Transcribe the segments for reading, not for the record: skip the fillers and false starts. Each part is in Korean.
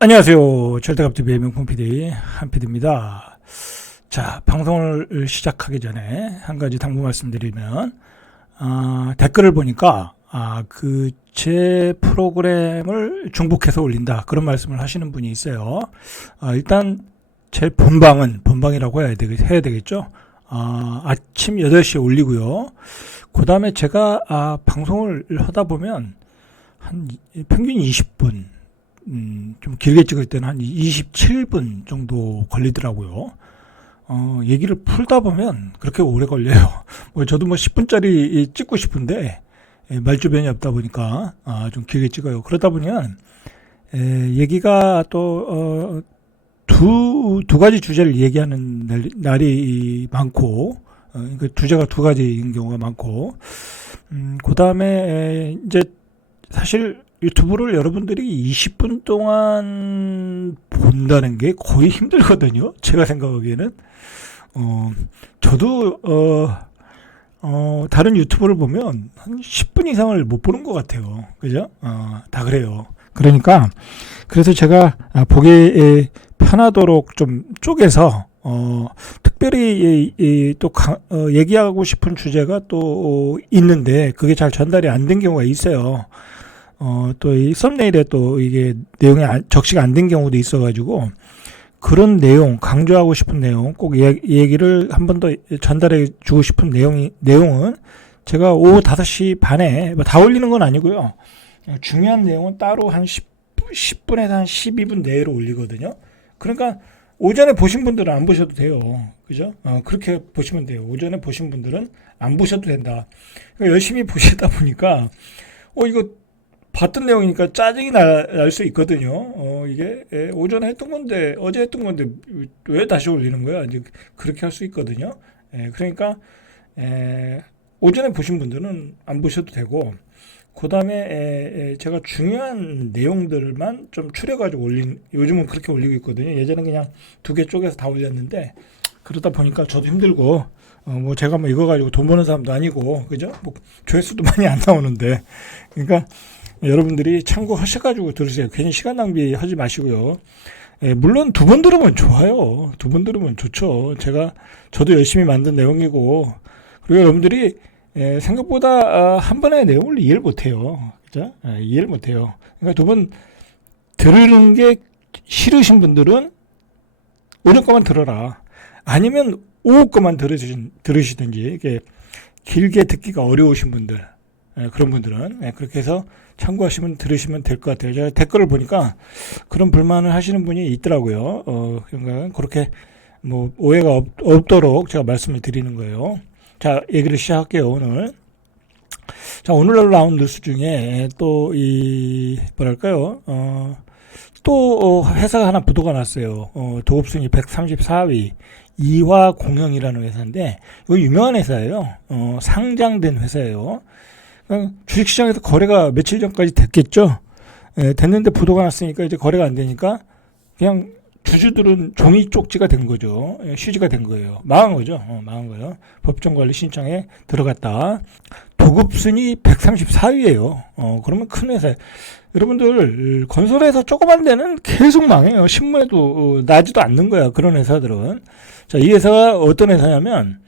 안녕하세요. 절대갑TV의 명품 PD 한PD입니다. 자, 방송을 시작하기 전에 한 가지 당부 말씀드리면, 댓글을 보니까 제 프로그램을 중복해서 올린다, 그런 말씀을 하시는 분이 있어요. 일단 제 본방이라고 해야 되겠죠. 아침 8시에 올리고요. 그 다음에 제가 방송을 하다 보면 한 평균 20분, 좀 길게 찍을 때는 한 27분 정도 걸리더라고요. 얘기를 풀다 보면 그렇게 오래 걸려요. 저도 10분짜리 찍고 싶은데, 말주변이 없다 보니까, 좀 길게 찍어요. 그러다 보면, 얘기가 또, 두 가지 주제를 얘기하는 날이 많고, 그 주제가 두 가지인 경우가 많고, 그 다음에, 이제, 사실 유튜브를 여러분들이 20분 동안 본다는 게 거의 힘들거든요. 제가 생각하기에는. 저도, 다른 유튜브를 보면 한 10분 이상을 못 보는 것 같아요. 그죠? 다 그래요. 그러니까, 그래서 제가 보기 편하도록 좀 쪼개서, 특별히 얘기하고 싶은 주제가 또 있는데, 그게 잘 전달이 안 된 경우가 있어요. 또 이 썸네일에 또 이게 내용이 적시가 안 된 경우도 있어가지고, 그런 내용, 강조하고 싶은 내용, 꼭 얘기를 한 번 더 전달해 주고 싶은 내용은 제가 오후 5시 반에, 다 올리는 건 아니고요. 중요한 내용은 따로 한 10분에서 한 12분 내로 올리거든요. 그러니까 오전에 보신 분들은 안 보셔도 돼요. 그죠? 그렇게 보시면 돼요. 오전에 보신 분들은 안 보셔도 된다. 그러니까 열심히 보시다 보니까, 이거 봤던 내용이니까 짜증이 날 수 있거든요. 이게 오전에 했던 건데, 어제 했던 건데 왜 다시 올리는 거야? 이제 그렇게 할 수 있거든요. 그러니까 오전에 보신 분들은 안 보셔도 되고, 그 다음에 제가 중요한 내용들만 좀 추려가지고 요즘은 그렇게 올리고 있거든요. 예전엔 그냥 두 개 쪼개서 다 올렸는데, 그러다 보니까 저도 힘들고, 제가 이거 가지고 돈 버는 사람도 아니고, 그죠? 조회수도 많이 안 나오는데, 그러니까 여러분들이 참고하셔가지고 들으세요. 괜히 시간 낭비하지 마시고요. 물론 두 번 들으면 좋아요. 두 번 들으면 좋죠. 저도 열심히 만든 내용이고, 그리고 여러분들이 생각보다 한 번의 내용을 이해를 못해요. 그죠? 이해를 못해요. 그러니까 두 번 들으는 게 싫으신 분들은 오늘 거만 들어라. 아니면 오후 거만 들으시든지, 이게 길게 듣기가 어려우신 분들, 그런 분들은 그렇게 해서 참고하시면 들으시면 될 것 같아요. 제가 댓글을 보니까 그런 불만을 하시는 분이 있더라고요. 그러니까 그렇게 오해가 없도록 제가 말씀을 드리는 거예요. 자, 얘기를 시작할게요, 오늘. 자, 오늘 나온 뉴스 중에 또 뭐랄까요, 또 회사가 하나 부도가 났어요. 도급순위 134위 이화공영이라는 회사인데, 이거 유명한 회사예요. 상장된 회사예요. 주식시장에서 거래가 며칠 전까지 됐겠죠. 됐는데 부도가 났으니까 이제 거래가 안 되니까 그냥 주주들은 종이 쪽지가 된 거죠. 휴지가 된 거예요. 망한 거죠. 망한 거예요. 법정관리 신청에 들어갔다. 도급순위 134위예요. 그러면 큰 회사. 여러분들, 건설회사 조그만 데는 계속 망해요. 신문에도 나지도 않는 거야, 그런 회사들은. 자, 이 회사가 어떤 회사냐면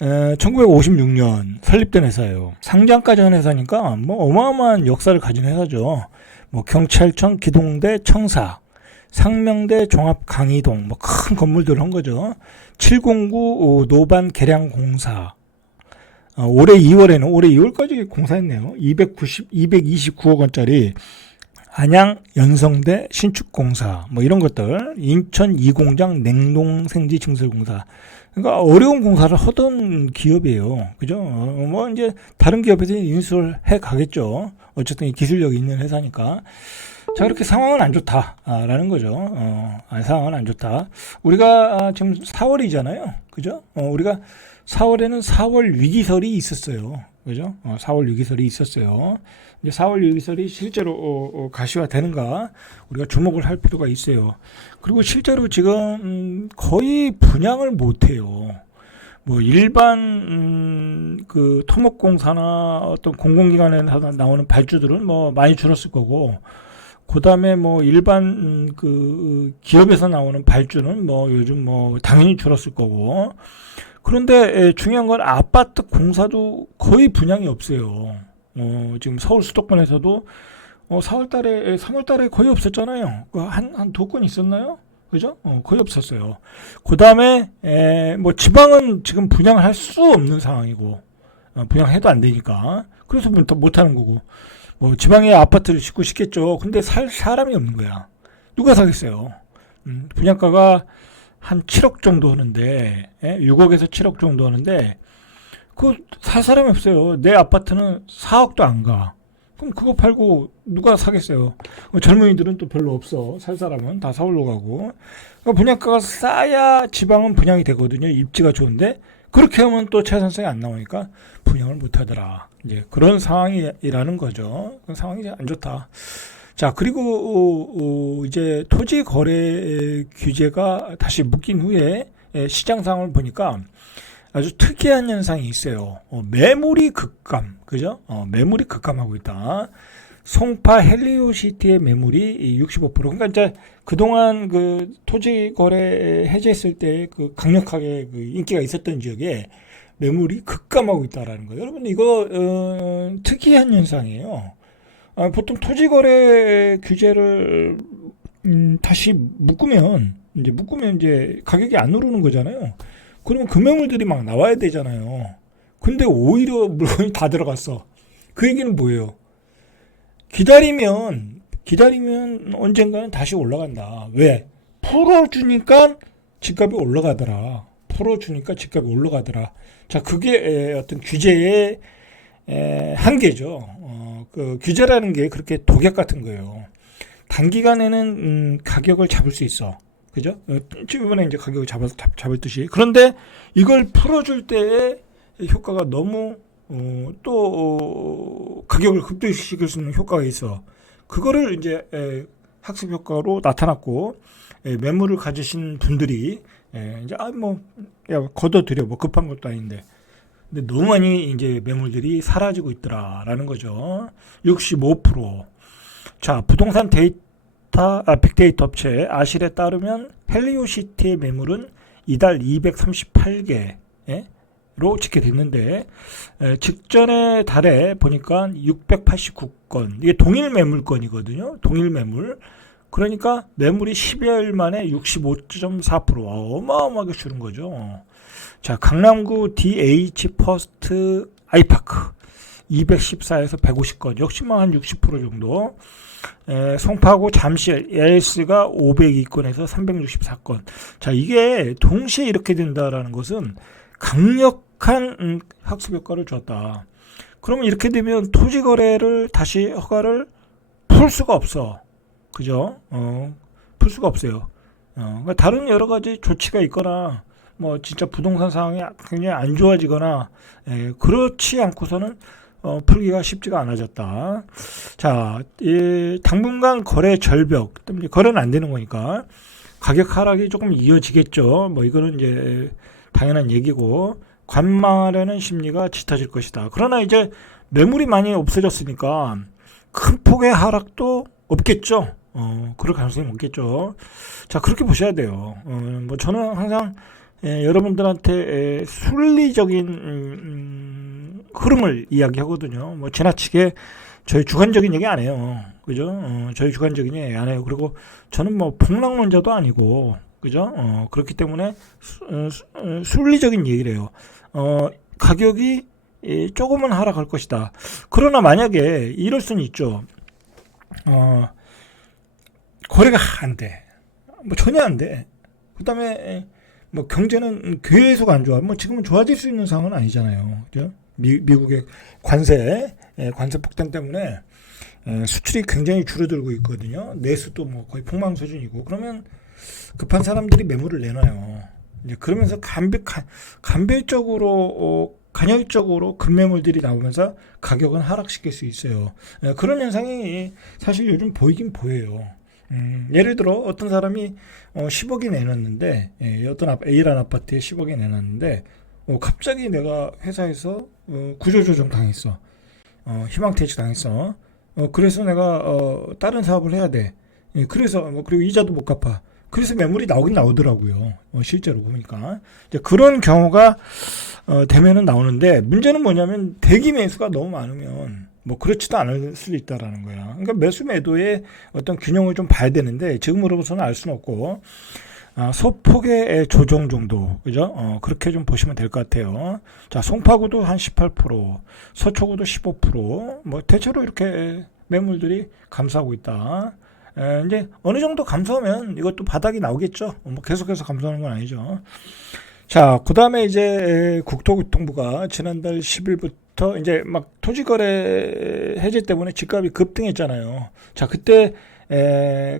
1956년 설립된 회사예요. 상장까지 한 회사니까 어마어마한 역사를 가진 회사죠. 경찰청, 기동대, 청사, 상명대, 종합강의동, 큰 건물들을 한 거죠. 709 노반 계량공사. 올해 2월까지 공사했네요. 229억 원짜리 안양 연성대 신축공사, 이런 것들, 인천 이공장 냉동생지 증설공사. 그러니까 어려운 공사를 하던 기업이에요. 그죠? 이제 다른 기업에서 인수를 해 가겠죠. 어쨌든 기술력이 있는 회사니까. 자, 그렇게 상황은 안 좋다라는 거죠. 상황은 안 좋다. 우리가 지금 4월이잖아요. 그죠? 우리가 4월에는 4월 위기설이 있었어요. 그죠? 4월 위기설이 있었어요. 이제 4월 위기설이 실제로 가시화되는가, 우리가 주목을 할 필요가 있어요. 그리고 실제로 지금 거의 분양을 못 해요. 일반 그 토목공사나 어떤 공공기관에 나오는 발주들은 많이 줄었을 거고, 그다음에 뭐 일반 그 기업에서 나오는 발주는 뭐 요즘 뭐 당연히 줄었을 거고. 그런데 중요한 건 아파트 공사도 거의 분양이 없어요. 지금 서울 수도권에서도 4월 달에 3월 달에 거의 없었잖아요. 한 두 건 있었나요? 그죠? 거의 없었어요. 그다음에 뭐 지방은 지금 분양할 수 없는 상황이고 분양해도 안 되니까. 그래서 못 하는 거고. 뭐 지방에 아파트를 짓고 싶겠죠. 근데 살 사람이 없는 거야. 누가 사겠어요? 분양가가 한 7억 정도 하는데 6억에서 7억 정도 하는데 그 살 사람이 없어요. 내 아파트는 4억도 안 가. 그럼 그거 팔고 누가 사겠어요? 젊은이들은 또 별로 없어. 살 사람은 다 서울로 가고. 그러니까 분양가가 싸야 지방은 분양이 되거든요. 입지가 좋은데 그렇게 하면 또 채선성이 안 나오니까 분양을 못 하더라. 이제 그런 상황이라는 거죠. 그 상황이 이제 안 좋다. 자, 그리고 이제 토지 거래 규제가 다시 묶인 후에 시장 상황을 보니까 아주 특이한 현상이 있어요. 매물이 급감, 그죠? 매물이 급감하고 있다. 송파 헬리오시티의 매물이 65%. 그러니까 이제 그동안 그 토지 거래 해제했을 때 그 강력하게 그 인기가 있었던 지역에 매물이 급감하고 있다라는 거예요. 여러분 이거 특이한 현상이에요. 보통 토지 거래 규제를 다시 묶으면 이제 가격이 안 오르는 거잖아요. 그러면 그 매물들이 막 나와야 되잖아요. 근데 오히려 물건이 다 들어갔어. 그 얘기는 뭐예요? 기다리면 언젠가는 다시 올라간다. 왜? 풀어주니까 집값이 올라가더라. 자, 그게 어떤 규제의 한계죠. 그 규제라는 게 그렇게 독약 같은 거예요. 단기간에는 가격을 잡을 수 있어. 그죠? 이번에 이제 가격을 잡을 듯이. 그런데 이걸 풀어줄 때의 효과가 너무 또 가격을 급등시킬 수 있는 효과가 있어. 그거를 이제 학습 효과로 나타났고 매물을 가지신 분들이 이제 걷어들여 뭐 급한 것도 아닌데. 근데 너무 많이 이제 매물들이 사라지고 있더라라는 거죠. 65%. 자, 부동산 빅데이터 업체 아실에 따르면 헬리오시티의 매물은 이달 238개로 집계됐는데 직전의 달에 보니까 689건. 이게 동일 매물건이거든요. 동일 매물. 그러니까 매물이 10여일 만에 65.4% 어마어마하게 줄은 거죠. 자, 강남구 DH 퍼스트 아이파크 214에서 150건, 역시만 한 60% 정도. 송파구 잠실 AS가 502건에서 364건. 자, 이게 동시에 이렇게 된다라는 것은 강력한 학습 효과를 줬다. 그러면 이렇게 되면 토지 거래를 다시 허가를 풀 수가 없어. 그죠? 풀 수가 없어요. 그러니까 다른 여러 가지 조치가 있거나 뭐 진짜 부동산 상황이 굉장히 안 좋아지거나 그렇지 않고서는 풀기가 쉽지가 않아졌다. 자, 당분간 거래 절벽 때문에 거래는 안 되는 거니까 가격 하락이 조금 이어지겠죠. 뭐 이거는 이제 당연한 얘기고 관망하려는 심리가 짙어질 것이다. 그러나 이제 매물이 많이 없어졌으니까 큰 폭의 하락도 없겠죠. 그럴 가능성이 없겠죠. 자, 그렇게 보셔야 돼요. 뭐 저는 항상 여러분들한테 순리적인 흐름을 이야기하거든요. 뭐 지나치게 저희 주관적인 얘기 안 해요. 그죠? 저희 주관적인 얘기 안 해요. 그리고 저는 뭐 폭락론자도 아니고, 그죠? 그렇기 때문에 순리적인 얘기를 해요. 가격이 조금은 하락할 것이다. 그러나 만약에 이럴 수는 있죠. 거래가 안 돼. 뭐 전혀 안 돼. 그 다음에 뭐 경제는 계속 안 좋아. 뭐 지금은 좋아질 수 있는 상황은 아니잖아요. 그죠? 미국의 관세 폭탄 때문에 수출이 굉장히 줄어들고 있거든요. 내수도 뭐 거의 폭망 수준이고. 그러면 급한 사람들이 매물을 내놔요. 이제 그러면서 간헐적으로 급매물들이 나오면서 가격은 하락시킬 수 있어요. 그런 현상이 사실 요즘 보이긴 보여요. 예를 들어 어떤 사람이 10억이 내놨는데 어떤 A라는 아파트에 10억이 내놨는데 갑자기 내가 회사에서 구조조정 당했어. 희망퇴직 당했어. 그래서 내가 다른 사업을 해야 돼. 예, 그래서 그리고 이자도 못 갚아. 그래서 매물이 나오긴 나오더라고요. 실제로 보니까 이제 그런 경우가 되면은 나오는데, 문제는 뭐냐면 대기 매수가 너무 많으면 뭐 그렇지도 않을 수도 있다라는 거야. 그러니까 매수 매도의 어떤 균형을 좀 봐야 되는데, 지금으로서는 알 수는 없고, 소폭의 조정 정도, 그죠? 그렇게 좀 보시면 될 것 같아요. 자, 송파구도 한 18%, 서초구도 15%, 뭐 대체로 이렇게 매물들이 감소하고 있다. 이제 어느 정도 감소하면 이것도 바닥이 나오겠죠. 뭐 계속해서 감소하는 건 아니죠. 자, 그 다음에 이제 국토교통부가 지난달 10일부터 이제 막 토지거래 해제 때문에 집값이 급등했잖아요. 자, 그때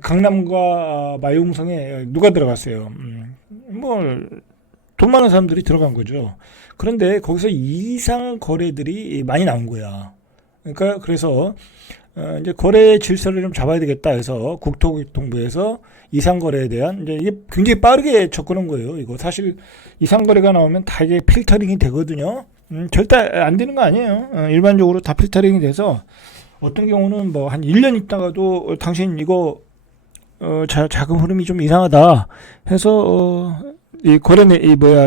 강남과 마용성에 누가 들어갔어요? 뭐, 돈 많은 사람들이 들어간 거죠. 그런데 거기서 이상 거래들이 많이 나온 거야. 그러니까 그래서 이제 거래 질서를 좀 잡아야 되겠다 해서 국토교통부에서 이상거래에 대한, 이제 이게 굉장히 빠르게 접근한 거예요. 이거 사실 이상거래가 나오면 다 이게 필터링이 되거든요. 절대 안 되는 거 아니에요. 일반적으로 다 필터링이 돼서 어떤 경우는 뭐 한 1년 있다가도 당신 이거 자금 흐름이 좀 이상하다 해서 이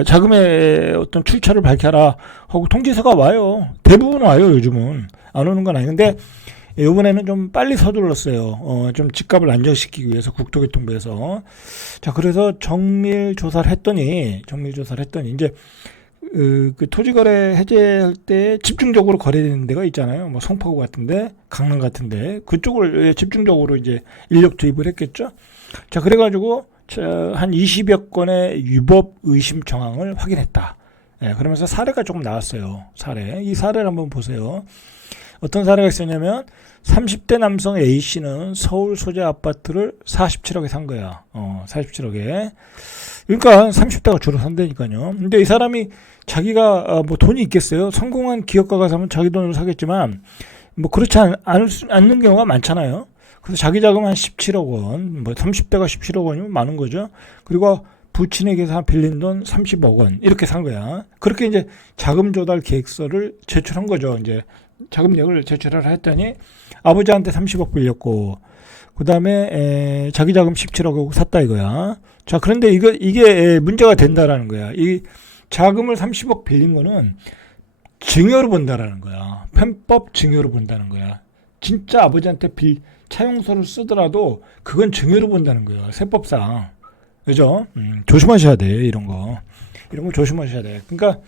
자금의 어떤 출처를 밝혀라 하고 통지서가 와요. 대부분 와요. 요즘은 안 오는 건 아닌데, 이번에는 좀 빨리 서둘렀어요. 좀 집값을 안정시키기 위해서 국토교통부에서. 자, 그래서 정밀 조사를 했더니 이제 그 토지거래 해제할 때 집중적으로 거래되는 데가 있잖아요. 뭐 송파구 같은데, 강남 같은데, 그쪽을 집중적으로 이제 인력 투입을 했겠죠. 자, 그래가지고 한 20여 건의 위법 의심 정황을 확인했다. 그러면서 사례가 조금 나왔어요. 이 사례를 한번 보세요. 어떤 사례가 있었냐면 30대 남성 A씨는 서울 소재 아파트를 47억에 산 거야. 47억에. 그러니까 30대가 주로 산다니까요. 근데 이 사람이 자기가 뭐 돈이 있겠어요. 성공한 기업가가 사면 자기 돈으로 사겠지만 뭐 그렇지 않는 경우가 많잖아요. 그래서 자기 자금 한 17억 원, 뭐 30대가 17억 원이면 많은 거죠. 그리고 부친에게서 빌린 돈 30억 원 이렇게 산 거야. 그렇게 이제 자금 조달 계획서를 제출한 거죠. 이제 자금력을 제출을 했더니 아버지한테 30억 빌렸고, 그 다음에 자기 자금 17억을 샀다 이거야. 자, 그런데 이게 문제가 된다라는 거야. 이 자금을 30억 빌린 거는 증여로 본다라는 거야. 편법 증여로 본다는 거야. 진짜 아버지한테 차용서를 쓰더라도 그건 증여로 본다는 거야. 세법상. 그죠? 조심하셔야 돼. 이런 거 조심하셔야 돼. 그러니까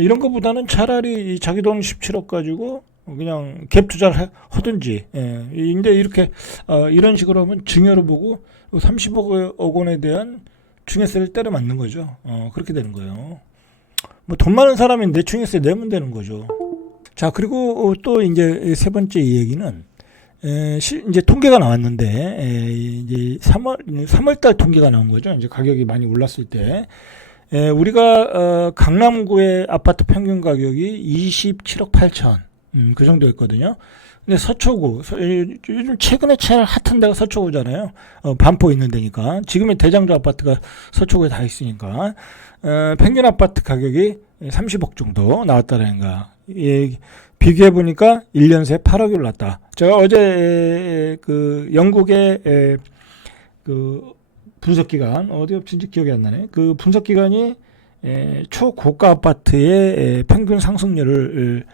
이런 거보다는 차라리 자기 돈 17억 가지고 그냥 갭 투자를 하든지. 근데 이렇게 이런 식으로 하면 증여로 보고 30억 원에 대한 증여세를 때려 맞는 거죠. 그렇게 되는 거예요. 뭐 돈 많은 사람인데 증여세 내면 되는 거죠. 자, 그리고 또 이제 세 번째 이 얘기는 이제 통계가 나왔는데, 이제 3월달 통계가 나온 거죠. 이제 가격이 많이 올랐을 때. 우리가 강남구의 아파트 평균 가격이 27억 8천 그 정도였거든요. 근데 서초구, 요즘 최근에 제일 핫한 데가 서초구잖아요. 반포 있는 데니까. 지금의 대장주 아파트가 서초구에 다 있으니까. 평균 아파트 가격이 30억 정도 나왔다는 거야. 비교해 보니까 1년 새 8억이 올랐다. 제가 어제 그 영국의 그 분석기관 어디 업체인지 기억이 안 나네. 그 분석기관이 초고가 아파트의 평균 상승률을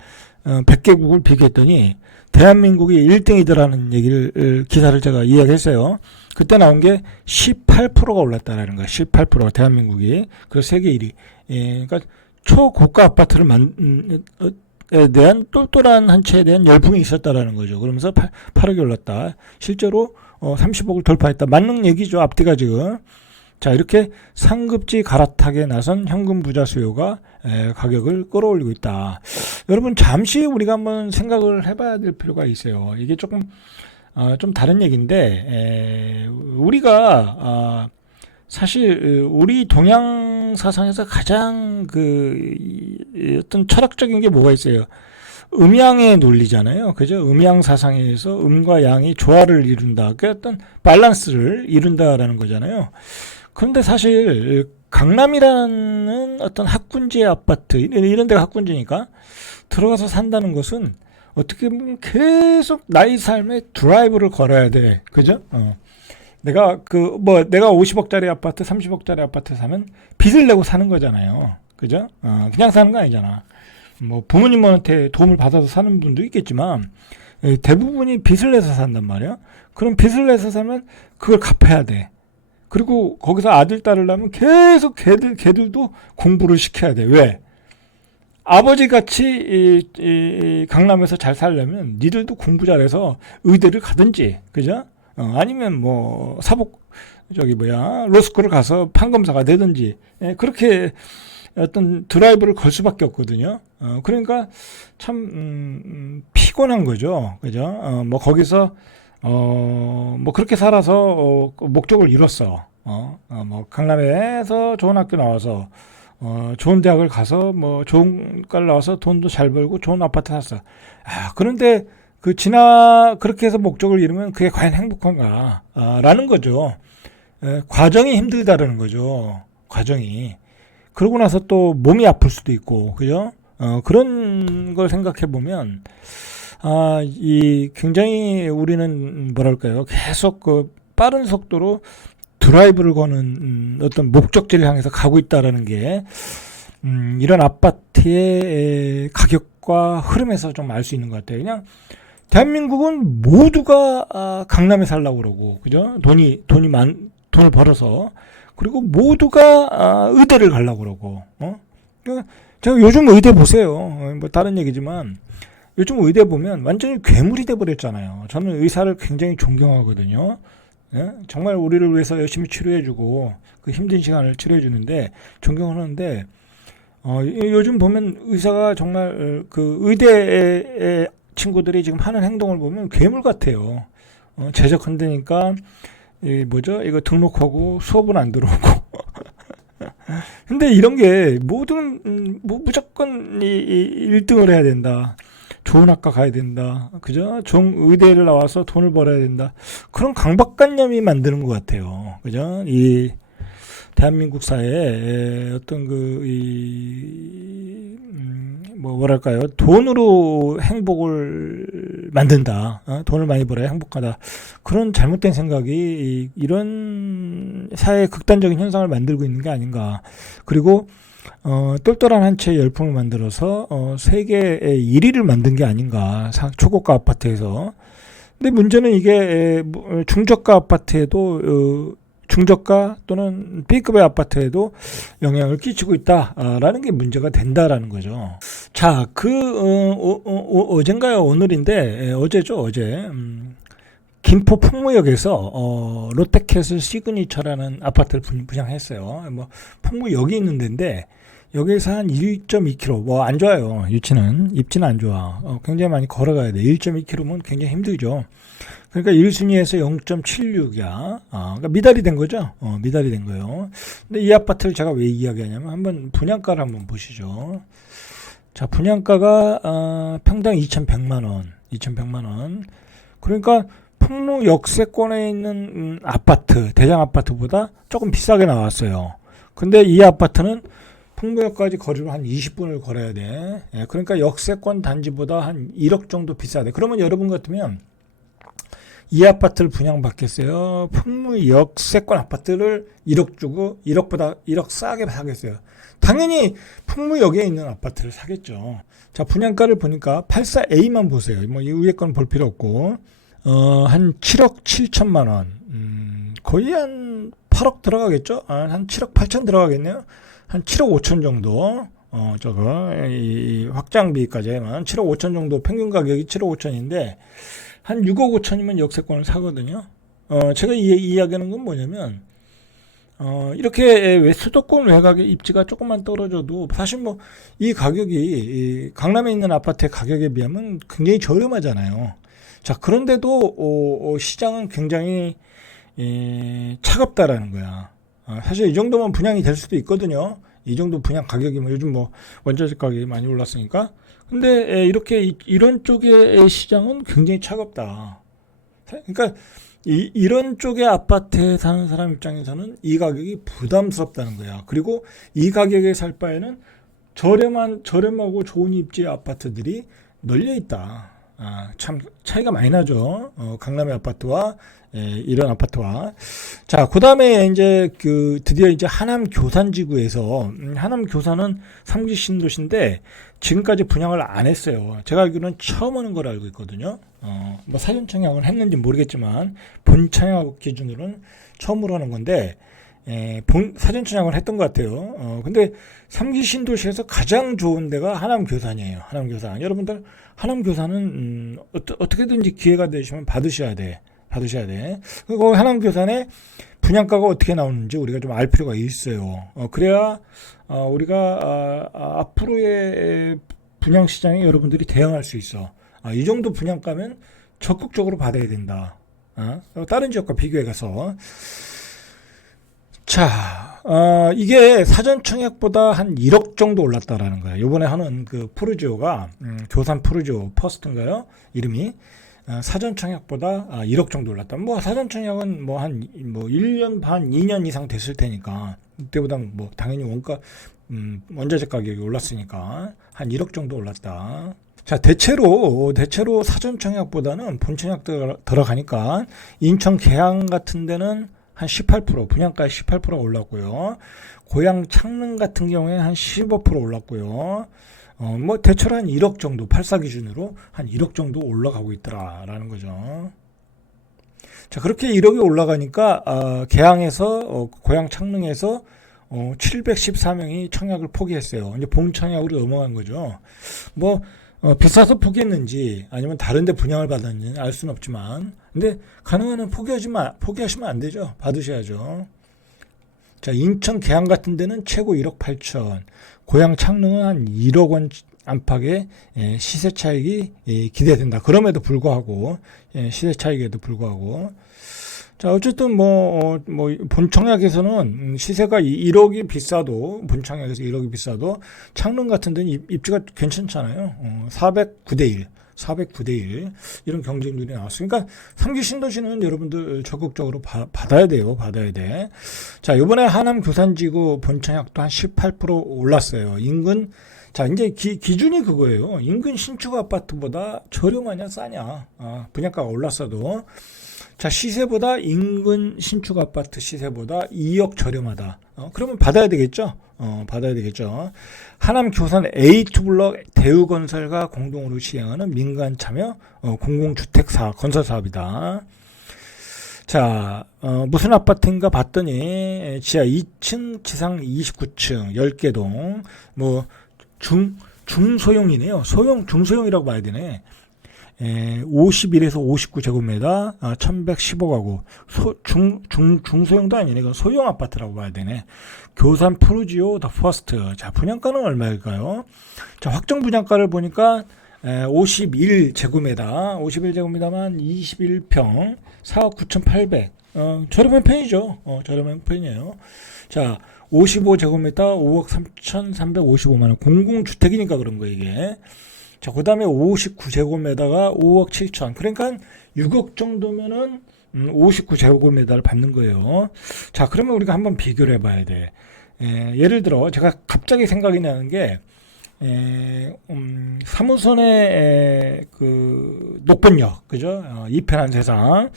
100개국을 비교했더니 대한민국이 1등이더라는 얘기를 기사를 제가 이야기했어요. 그때 나온 게 18%가 올랐다라는 거야. 18% 대한민국이. 그 세계 1위. 그러니까 초고가 아파트를 에 대한 똘똘한 한 채에 대한 열풍이 있었다라는 거죠. 그러면서 8억이 올랐다. 실제로 30억을 돌파했다. 맞는 얘기죠. 앞뒤가 지금. 자, 이렇게 상급지 갈아타게 나선 현금 부자 수요가 가격을 끌어올리고 있다. 여러분, 잠시 우리가 한번 생각을 해봐야 될 필요가 있어요. 이게 조금 좀 다른 얘기인데, 우리가 사실 우리 동양 사상에서 가장 어떤 철학적인 게 뭐가 있어요? 음양의 논리잖아요. 그죠? 음양 사상에서 음과 양이 조화를 이룬다. 그 어떤 밸런스를 이룬다라는 거잖아요. 그런데 사실 강남이라는 어떤 학군지의 아파트, 이런 데가 학군지니까 들어가서 산다는 것은 어떻게 보면 계속 나의 삶에 드라이브를 걸어야 돼. 그죠? 내가 내가 50억짜리 아파트, 30억짜리 아파트 사면 빚을 내고 사는 거잖아요. 그죠? 그냥 사는 거 아니잖아. 뭐 부모님한테 도움을 받아서 사는 분도 있겠지만 대부분이 빚을 내서 산단 말이야. 그럼 빚을 내서 살면 그걸 갚아야 돼. 그리고 거기서 아들, 딸을 낳으면 계속 걔들도 공부를 시켜야 돼. 왜? 아버지 같이 강남에서 잘 살려면 니들도 공부 잘해서 의대를 가든지, 그죠? 아니면 뭐 로스쿨을 가서 판검사가 되든지, 그렇게 어떤 드라이브를 걸 수밖에 없거든요. 그러니까 참 피곤한 거죠, 그죠? 뭐 거기서 뭐 그렇게 살아서 목적을 이뤘어. 뭐 강남에서 좋은 학교 나와서 좋은 대학을 가서 뭐 좋은 과를 나와서 돈도 잘 벌고 좋은 아파트 샀어. 그런데 그렇게 해서 목적을 이루면 그게 과연 행복한가? 라는 거죠. 과정이 힘들다라는 거죠. 과정이. 그러고 나서 또 몸이 아플 수도 있고, 그죠? 그런 걸 생각해 보면, 굉장히 우리는 뭐랄까요. 계속 빠른 속도로 드라이브를 거는 어떤 목적지를 향해서 가고 있다라는 게, 이런 아파트의 가격과 흐름에서 좀 알 수 있는 것 같아요. 그냥, 대한민국은 모두가 강남에 살려고 그러고, 그죠? 돈을 벌어서, 그리고 모두가 의대를 가려고 그러고, 제가 요즘 의대 보세요. 뭐 다른 얘기지만, 요즘 의대 보면 완전히 괴물이 돼버렸잖아요. 저는 의사를 굉장히 존경하거든요. 정말 우리를 위해서 열심히 치료해주고 그 힘든 시간을 치료해주는데 존경하는데 요즘 보면 의사가 정말 그 의대의 친구들이 지금 하는 행동을 보면 괴물 같아요. 제적한다니까 이거 등록하고 수업은 안 들어오고. 근데 이런 게 무조건 1등을 해야 된다. 좋은 학과 가야 된다. 그죠? 의대를 나와서 돈을 벌어야 된다. 그런 강박관념이 만드는 것 같아요. 그죠? 이 대한민국 사회에 어떤 뭐랄까요? 돈으로 행복을 만든다. 돈을 많이 벌어야 행복하다. 그런 잘못된 생각이 이런 사회의 극단적인 현상을 만들고 있는 게 아닌가. 그리고 똘똘한 한 채의 열풍을 만들어서 세계 1위를 만든 게 아닌가. 초고가 아파트에서. 근데 문제는 이게 중저가 아파트에도 중저가 또는 B급의 아파트에도 영향을 끼치고 있다라는 게 문제가 된다라는 거죠. 자, 어젠가요? 오늘인데 어제죠, 어제. 김포 풍무역에서 롯데캐슬 시그니처라는 아파트를 분양했어요. 뭐 풍무역이 있는 데인데 여기에서 한 1.2km 뭐 안 좋아요. 입지는 안 좋아. 굉장히 많이 걸어가야 돼. 1.2km면 굉장히 힘들죠. 그러니까 1순위에서 0.76이야. 그러니까 미달이 된 거죠. 미달이 된 거예요. 근데 이 아파트를 제가 왜 이야기하냐면 한번 분양가를 한번 보시죠. 자, 분양가가 평당 2,100만 원. 2,100만 원. 그러니까 풍무 역세권에 있는 아파트, 대장 아파트보다 조금 비싸게 나왔어요. 근데 이 아파트는 풍무역까지 거리로 한 20분을 걸어야 돼. 그러니까 역세권 단지보다 한 1억 정도 비싸대. 그러면 여러분 같으면 이 아파트를 분양받겠어요? 풍무 역세권 아파트를 1억 주고 1억 싸게 사겠어요? 당연히 풍무역에 있는 아파트를 사겠죠. 자, 분양가를 보니까 84A만 보세요. 뭐 이 위에 건 볼 필요 없고 한 7억 7천만 원. 거의 한 8억 들어가겠죠? 한 7억 8천 들어가겠네요. 한 7억 5천 정도. 이 확장비까지 하면 7억 5천 정도 평균 가격이 7억 5천인데 한 6억 5천이면 역세권을 사거든요. 제가 이야기하는 건 뭐냐면 이렇게 수도권 외곽의 입지가 조금만 떨어져도 사실 뭐 이 가격이 강남에 있는 아파트의 가격에 비하면 굉장히 저렴하잖아요. 자, 그런데도 시장은 굉장히 차갑다라는 거야. 사실 이 정도면 분양이 될 수도 있거든요. 이 정도 분양 가격이면 요즘 뭐 원자재 가격이 많이 올랐으니까. 근데 이런 쪽의 시장은 굉장히 차갑다. 그러니까 이런 쪽의 아파트에 사는 사람 입장에서는 이 가격이 부담스럽다는 거야. 그리고 이 가격에 살 바에는 저렴하고 좋은 입지의 아파트들이 널려 있다. 참 차이가 많이 나죠. 강남의 아파트와 이런 아파트와. 자, 그다음에 이제 드디어 이제 하남 교산지구에서 하남 교산은 3기 신도시인데 지금까지 분양을 안 했어요. 제가 알기로는 처음 하는 걸 알고 있거든요. 뭐 사전 청약을 했는지 모르겠지만 본 청약 기준으로는 처음으로 하는 건데 사전 청약을 했던 것 같아요. 근데 3기 신도시에서 가장 좋은 데가 하남 교산이에요. 하남 교산. 여러분들 하남 교산은 어떻게든지 기회가 되시면 받으셔야 돼. 그리고 하남 교산에 분양가가 어떻게 나오는지 우리가 좀 알 필요가 있어요. 그래야 우리가 앞으로의 분양 시장에 여러분들이 대응할 수 있어. 이 정도 분양가면 적극적으로 받아야 된다. 다른 지역과 비교해 가서. 자, 이게 사전 청약보다 한 1억 정도 올랐다라는 거예요. 요번에 하는 그 푸르지오가, 교산 푸르지오 퍼스트인가요? 이름이. 사전 청약보다 1억 정도 올랐다. 뭐, 사전 청약은 뭐 1년 반, 2년 이상 됐을 테니까, 그때보다 뭐, 당연히 원자재 가격이 올랐으니까, 한 1억 정도 올랐다. 자, 대체로 사전 청약보다는 본 청약 들어가니까, 인천 계양 같은 데는 한 18%, 분양가에 18% 올랐고요. 고양 창릉 같은 경우에 한 15% 올랐고요. 뭐 대체로 한 1억 정도, 84 기준으로 한 1억 정도 올라가고 있더라라는 거죠. 자, 그렇게 1억이 올라가니까 계양에서 고양 창릉에서 714명이 청약을 포기했어요. 이제 본 청약으로 넘어간 거죠. 뭐 비싸서 포기했는지 아니면 다른 데 분양을 받았는지 알 수는 없지만, 근데 가능한 한 포기하시면 안 되죠. 받으셔야죠. 자, 인천 계양 같은 데는 최고 1억 8천, 고양 창릉은 한 1억 원 안팎의 시세 차익이 기대된다. 그럼에도 불구하고, 시세 차익에도 불구하고. 자, 어쨌든 본 청약에서는 시세가 1억이 비싸도, 본 청약에서 1억이 비싸도 창릉 같은 데는 입지가 괜찮잖아요. 409대 1 이런 경쟁률이 나왔어요. 그러니까 3기 신도시는 여러분들 적극적으로 받아야 돼요. 자, 이번에 하남 교산지구 본 청약도 한 18% 올랐어요. 인근. 자, 이제 기준이 그거예요. 인근 신축 아파트보다 저렴하냐 싸냐. 분양가가 올랐어도. 자, 시세보다 인근 신축 아파트 시세보다 2억 저렴하다. 그러면 받아야 되겠죠? 하남 교산 A2 블럭 대우건설과 공동으로 시행하는 민간 참여 공공주택 건설 사업이다. 자, 무슨 아파트인가 봤더니 지하 2층, 지상 29층, 10개 동, 뭐 중소형이네요. 중소형이라고 봐야 되네. 51에서 59제곱미터, 1115가구, 중소형도 아니네. 이건 소형 아파트라고 봐야 되네. 교산 푸르지오 더 퍼스트. 자, 분양가는 얼마일까요? 자, 확정 분양가를 보니까 51제곱미터만 21평, 4억 9,800. 저렴한 편이죠. 저렴한 편이에요. 자, 55제곱미터 5억 3,355만원. 공공주택이니까 그런 거예요, 이게. 자, 그 다음에 59제곱미터가 5억 7천. 그러니까 6억 정도면은 59제곱미터를 받는 거예요. 자, 그러면 우리가 한번 비교를 해봐야 돼. 예를 들어, 제가 갑자기 생각이 나는 게, 사무선의 녹번역, 그죠? 이편한 세상.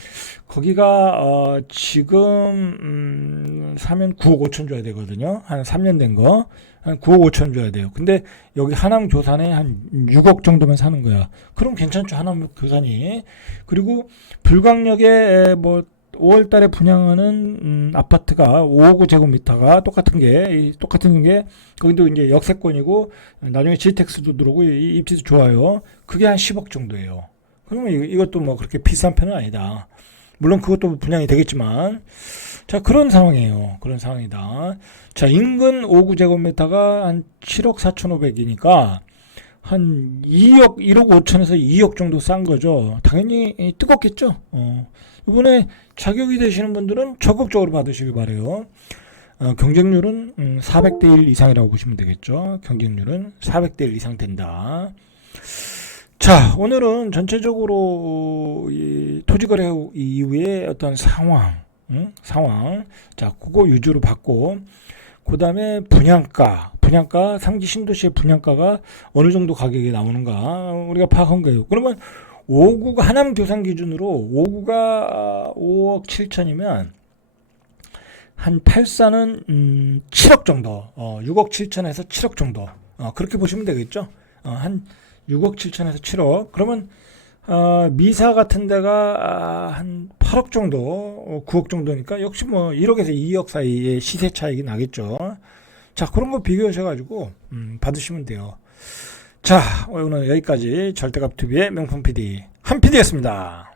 거기가, 지금, 사면 9억 5천 줘야 되거든요. 한 3년 된 거. 한 9억 5천 줘야 돼요. 근데 여기 하남 교산에 한 6억 정도면 사는 거야. 그럼 괜찮죠, 하남 교산이. 그리고 불광역에 5월 달에 분양하는 아파트가 5억 제곱미터가 똑같은 게 거기도 이제 역세권이고 나중에 GTX도 들어오고 입지도 좋아요. 그게 한 10억 정도예요. 그러면 이것도 뭐 그렇게 비싼 편은 아니다. 물론 그것도 분양이 되겠지만, 자, 그런 상황이에요. 그런 상황이다. 자, 인근 5구제곱미터가 한 7억 4,500이니까 한 1억 5천에서 2억 정도 싼 거죠. 당연히 뜨겁겠죠. 이번에 자격이 되시는 분들은 적극적으로 받으시길 바래요. 경쟁률은 400대 1 이상이라고 보시면 되겠죠. 경쟁률은 400대 1 이상 된다. 자, 오늘은 전체적으로 이 토지거래 이후의 어떤 상황, 자, 그거 위주로 봤고, 그 다음에 분양가, 3기 신도시의 분양가가 어느 정도 가격이 나오는가 우리가 파악한 거예요. 그러면 5구가 하남 교산 기준으로 5구가 5억 7천이면 한 84는 7억 정도, 6억 7천에서 7억 정도, 그렇게 보시면 되겠죠. 한 6억 7천에서 7억. 그러면 미사 같은 데가 한 8억 정도, 9억 정도니까 역시 뭐 1억에서 2억 사이의 시세 차익이 나겠죠. 자, 그런 거 비교하셔가지고 받으시면 돼요. 자, 오늘 여기까지 절대값 TV의 명품 PD 한 PD였습니다.